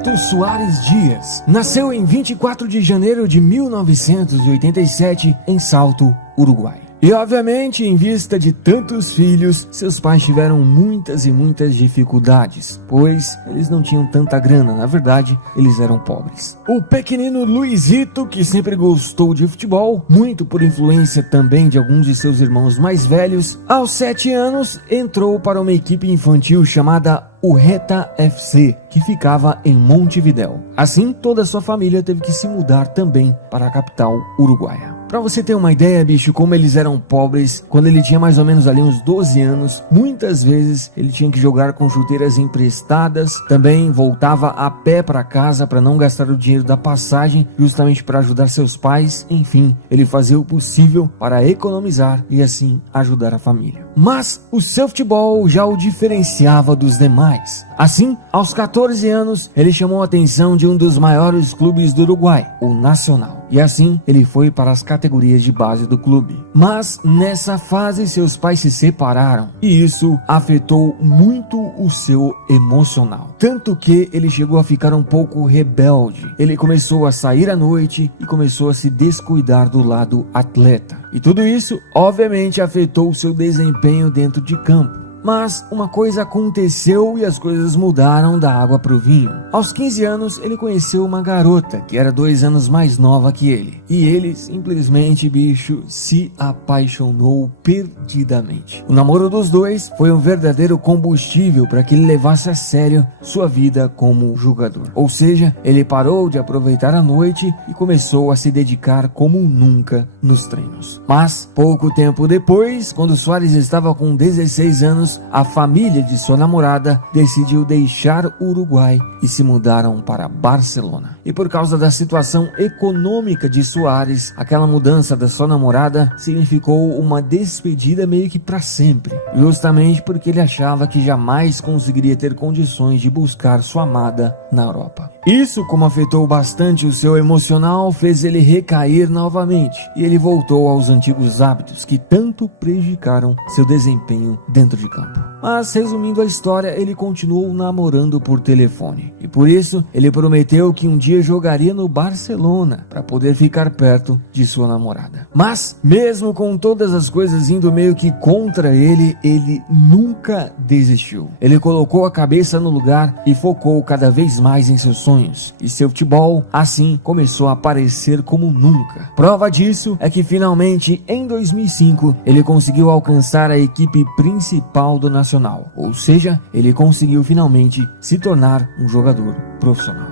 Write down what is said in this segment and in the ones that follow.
Roberto Soares Dias nasceu em 24 de janeiro de 1987 em Salto, Uruguai. E obviamente, em vista de tantos filhos, seus pais tiveram muitas e muitas dificuldades, pois eles não tinham tanta grana, na verdade, eles eram pobres. O pequenino Luizito, que sempre gostou de futebol, muito por influência também de alguns de seus irmãos mais velhos, aos 7 anos entrou para uma equipe infantil chamada Urreta FC, que ficava em Montevidéu. Assim, toda a sua família teve que se mudar também para a capital uruguaia. Pra você ter uma ideia, bicho, como eles eram pobres, quando ele tinha mais ou menos ali uns 12 anos, muitas vezes ele tinha que jogar com chuteiras emprestadas, também voltava a pé para casa para não gastar o dinheiro da passagem, justamente para ajudar seus pais. Enfim, ele fazia o possível para economizar e assim ajudar a família. Mas o seu futebol já o diferenciava dos demais. Assim, aos 14 anos, ele chamou a atenção de um dos maiores clubes do Uruguai, o Nacional. E assim, ele foi para as categorias de base do clube. Mas nessa fase, seus pais se separaram. E isso afetou muito o seu emocional. Tanto que ele chegou a ficar um pouco rebelde. Ele começou a sair à noite e começou a se descuidar do lado atleta. E tudo isso, obviamente, afetou o seu desempenho dentro de campo. Mas uma coisa aconteceu e as coisas mudaram da água para o vinho. Aos 15 anos, ele conheceu uma garota que era 2 anos mais nova que ele. E ele simplesmente, bicho, se apaixonou perdidamente. O namoro dos dois foi um verdadeiro combustível para que ele levasse a sério sua vida como jogador. Ou seja, ele parou de aproveitar a noite e começou a se dedicar como nunca nos treinos. Mas, pouco tempo depois, quando Soares estava com 16 anos, a família de sua namorada decidiu deixar o Uruguai e se mudaram para Barcelona. E por causa da situação econômica de Soares, aquela mudança da sua namorada significou uma despedida meio que para sempre, justamente porque ele achava que jamais conseguiria ter condições de buscar sua amada na Europa. Isso, como afetou bastante o seu emocional, fez ele recair novamente e ele voltou aos antigos hábitos que tanto prejudicaram seu desempenho dentro de campo. Mas, resumindo a história, ele continuou namorando por telefone e por isso ele prometeu que um dia jogaria no Barcelona para poder ficar perto de sua namorada. Mas, mesmo com todas as coisas indo meio que contra ele, ele nunca desistiu. Ele colocou a cabeça no lugar e focou cada vez mais em seus sonhos, e seu futebol assim começou a aparecer como nunca. Prova disso é que finalmente em 2005 ele conseguiu alcançar a equipe principal do Nacional, ou seja, ele conseguiu finalmente se tornar um jogador profissional.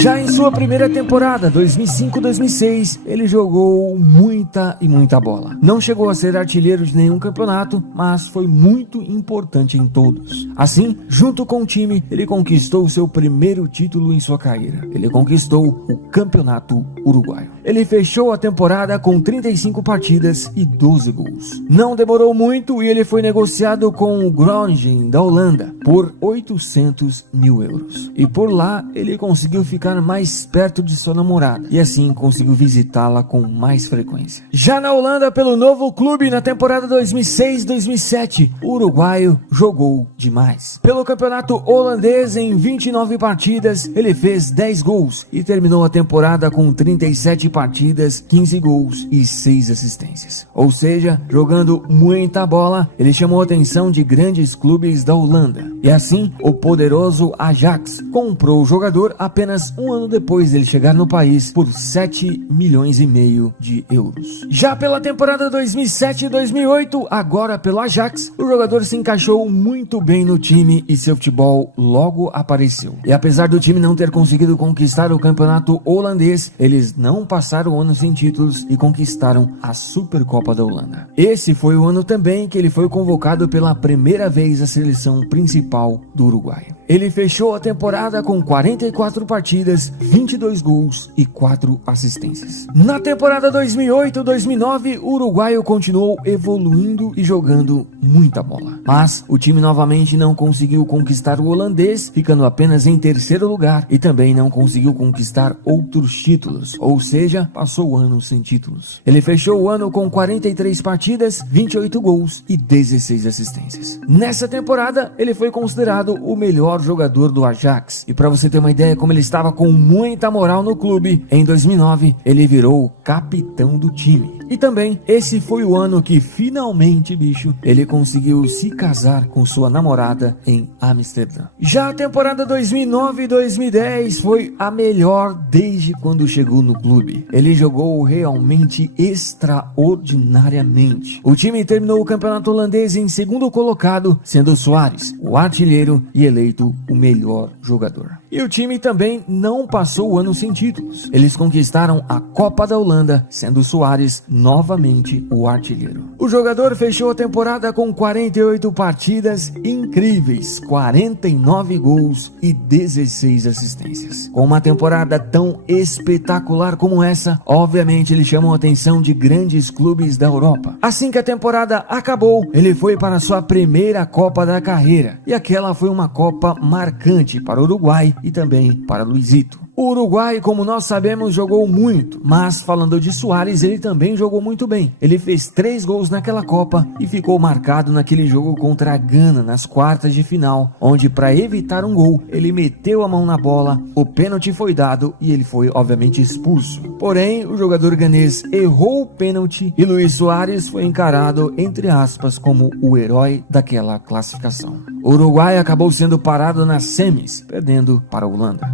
Já em sua primeira temporada, 2005-2006, ele jogou muita bola. Não chegou a ser artilheiro de nenhum campeonato, mas foi muito importante em todos. Assim, junto com o time, ele conquistou seu primeiro título em sua carreira. Ele conquistou o Campeonato Uruguaio. Ele fechou a temporada com 35 partidas e 12 gols. Não demorou muito e ele foi negociado com o Groningen da Holanda por 800 mil euros. E por lá, ele conseguiu ficar mais perto de sua namorada e assim conseguiu visitá-la com mais frequência. Já na Holanda, pelo novo clube, na temporada 2006-2007, o uruguaio jogou demais. Pelo campeonato holandês, em 29 partidas, ele fez 10 gols e terminou a temporada com 37 partidas, 15 gols e 6 assistências. Ou seja, jogando muita bola, ele chamou a atenção de grandes clubes da Holanda. E assim, o poderoso Ajax comprou o jogador apenas um ano depois dele chegar no país por 7 milhões e meio de euros. Já pela temporada 2007-2008, agora pelo Ajax, o jogador se encaixou muito bem no time e seu futebol logo apareceu. E apesar do time não ter conseguido conquistar o campeonato holandês, eles não passaram o ano sem títulos e conquistaram a Supercopa da Holanda. Esse foi o ano também que ele foi convocado pela primeira vez à seleção principal do Uruguai. ele fechou a temporada com 44 partidas, 22 gols e 4 assistências. Na temporada 2008-2009, o uruguaio continuou evoluindo e jogando muita bola. Mas o time novamente não conseguiu conquistar o holandês, ficando apenas em terceiro lugar, e também não conseguiu conquistar outros títulos, ou seja, passou o ano sem títulos. Ele fechou o ano com 43 partidas, 28 gols e 16 assistências. Nessa temporada, ele foi considerado o melhor jogador do Ajax, e para você ter uma ideia como ele estava com muita moral no clube, em 2009 ele virou o capitão do time. E também esse foi o ano que finalmente, bicho, ele conseguiu se casar com sua namorada em Amsterdã. Já a temporada 2009 e 2010 foi a melhor desde quando chegou no clube. Ele jogou realmente extraordinariamente. O time terminou o campeonato holandês em segundo colocado, sendo Suárez o artilheiro e eleito o melhor jogador. E o time também não passou o ano sem títulos. Eles conquistaram a Copa da Holanda, sendo Suárez novamente o artilheiro. O jogador fechou a temporada com 48 partidas incríveis, 49 gols e 16 assistências. Com uma temporada tão espetacular como essa, obviamente ele chamou a atenção de grandes clubes da Europa. Assim que a temporada acabou, ele foi para sua primeira Copa da carreira, e aquela foi uma Copa marcante para o Uruguai e também para Luizito. O Uruguai, como nós sabemos, jogou muito, mas falando de Suárez, ele também jogou muito bem. Ele fez 3 gols naquela Copa e ficou marcado naquele jogo contra a Gana nas quartas de final, onde para evitar um gol, ele meteu a mão na bola, o pênalti foi dado e ele foi obviamente expulso. Porém, o jogador ganês errou o pênalti e Luis Suárez foi encarado, entre aspas, como o herói daquela classificação. O Uruguai acabou sendo parado nas semis, perdendo para a Holanda.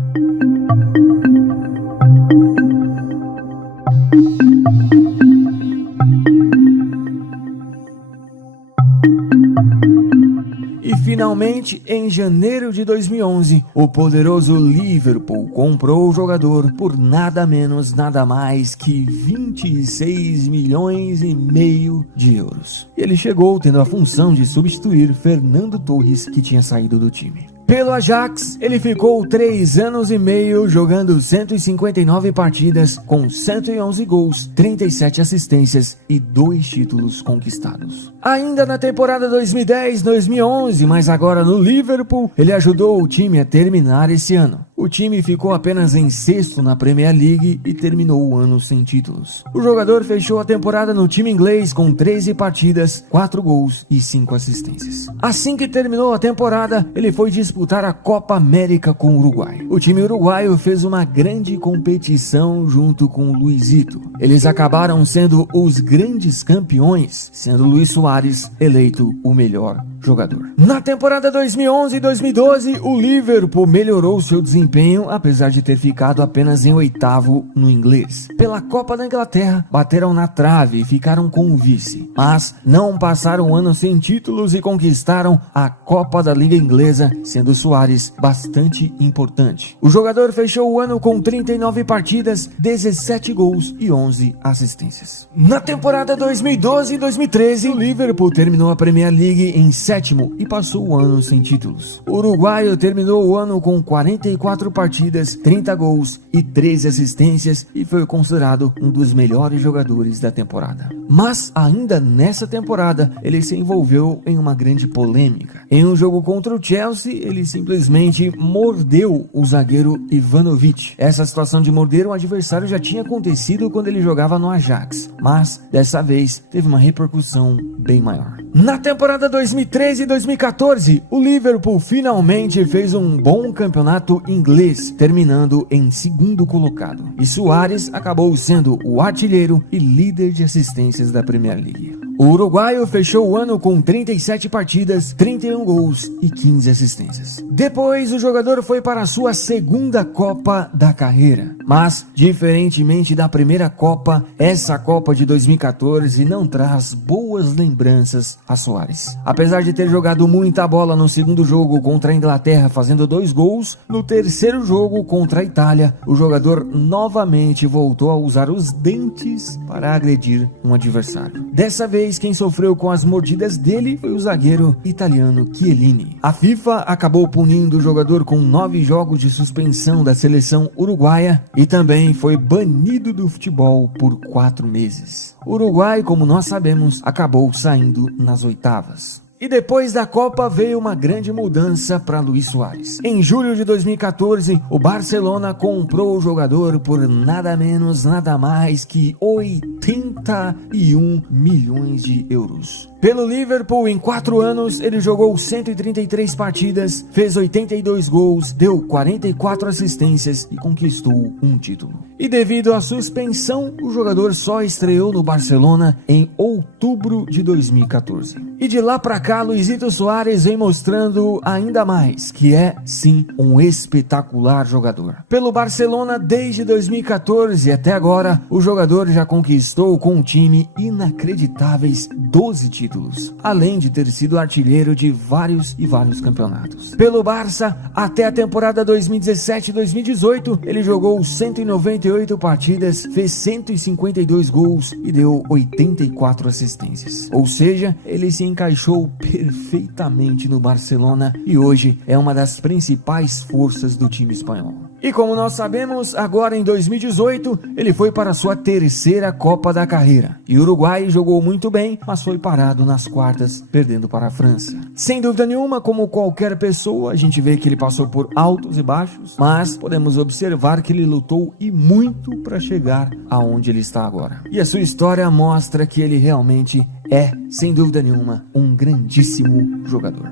E finalmente, em janeiro de 2011, o poderoso Liverpool comprou o jogador por nada menos, nada mais que 26 milhões e meio de euros. E ele chegou tendo a função de substituir Fernando Torres, que tinha saído do time. Pelo Ajax, ele ficou 3 anos e meio jogando 159 partidas com 111 gols, 37 assistências e 2 títulos conquistados. Ainda na temporada 2010-2011, mas agora no Liverpool, ele ajudou o time a terminar esse ano. O time ficou apenas em sexto na Premier League e terminou o ano sem títulos. O jogador fechou a temporada no time inglês com 13 partidas, 4 gols e 5 assistências. Assim que terminou a temporada, ele foi disputar a Copa América com o Uruguai. O time uruguaio fez uma grande competição junto com o Luizito. Eles acabaram sendo os grandes campeões, sendo Luis Suárez eleito o melhor jogador. Na temporada 2011 e 2012, o Liverpool melhorou seu desempenho, apesar de ter ficado apenas em 8º no inglês. Pela Copa da Inglaterra, bateram na trave e ficaram com o vice, mas não passaram o ano sem títulos e conquistaram a Copa da Liga Inglesa, sendo Suárez bastante importante. O jogador fechou o ano com 39 partidas, 17 gols e 11 assistências. Na temporada 2012 e 2013, o Liverpool terminou a Premier League em 7º e passou o ano sem títulos. O uruguaio terminou o ano com 44 partidas, 30 gols e 13 assistências e foi considerado um dos melhores jogadores da temporada. Mas ainda nessa temporada, ele se envolveu em uma grande polêmica. Em um jogo contra o Chelsea, ele simplesmente mordeu o zagueiro Ivanovic. Essa situação de morder o adversário já tinha acontecido quando ele jogava no Ajax, mas dessa vez teve uma repercussão bem maior. Na temporada 2013 e 2014, o Liverpool finalmente fez um bom campeonato inglês, terminando em 2º colocado. E Suárez acabou sendo o artilheiro e líder de assistências da Premier League. O uruguaio fechou o ano com 37 partidas, 31 gols e 15 assistências. Depois, o jogador foi para a sua 2ª Copa da carreira. Mas, diferentemente da primeira Copa, essa Copa de 2014 não traz boas lembranças a Soares. Apesar de ter jogado muita bola no segundo jogo contra a Inglaterra, fazendo 2 gols, no terceiro jogo contra a Itália, o jogador novamente voltou a usar os dentes para agredir um adversário. Dessa vez, quem sofreu com as mordidas dele foi o zagueiro italiano Chiellini. A FIFA acabou punindo o jogador com 9 jogos de suspensão da seleção uruguaia e também foi banido do futebol por 4 meses. O Uruguai, como nós sabemos, acabou saindo nas oitavas. E depois da Copa veio uma grande mudança para Luis Suárez. Em julho de 2014, o Barcelona comprou o jogador por nada menos, nada mais que 81 milhões de euros. Pelo Liverpool, em 4 anos, ele jogou 133 partidas, fez 82 gols, deu 44 assistências e conquistou um título. E devido à suspensão, o jogador só estreou no Barcelona em outubro de 2014. E de lá pra cá, Luisito Suárez vem mostrando ainda mais que é, sim, um espetacular jogador. Pelo Barcelona, desde 2014 até agora, o jogador já conquistou com o time inacreditáveis 12 títulos, além de ter sido artilheiro de vários campeonatos. Pelo Barça, até a temporada 2017-2018, ele jogou 198 partidas, fez 152 gols e deu 84 assistências. Ou seja, ele se encaixou perfeitamente no Barcelona e hoje é uma das principais forças do time espanhol. E como nós sabemos, agora em 2018, ele foi para sua terceira Copa da carreira. E o Uruguai jogou muito bem, mas foi parado nas quartas, perdendo para a França. Sem dúvida nenhuma, como qualquer pessoa, a gente vê que ele passou por altos e baixos, mas podemos observar que ele lutou e muito para chegar aonde ele está agora. E a sua história mostra que ele realmente é, sem dúvida nenhuma, um grandíssimo jogador.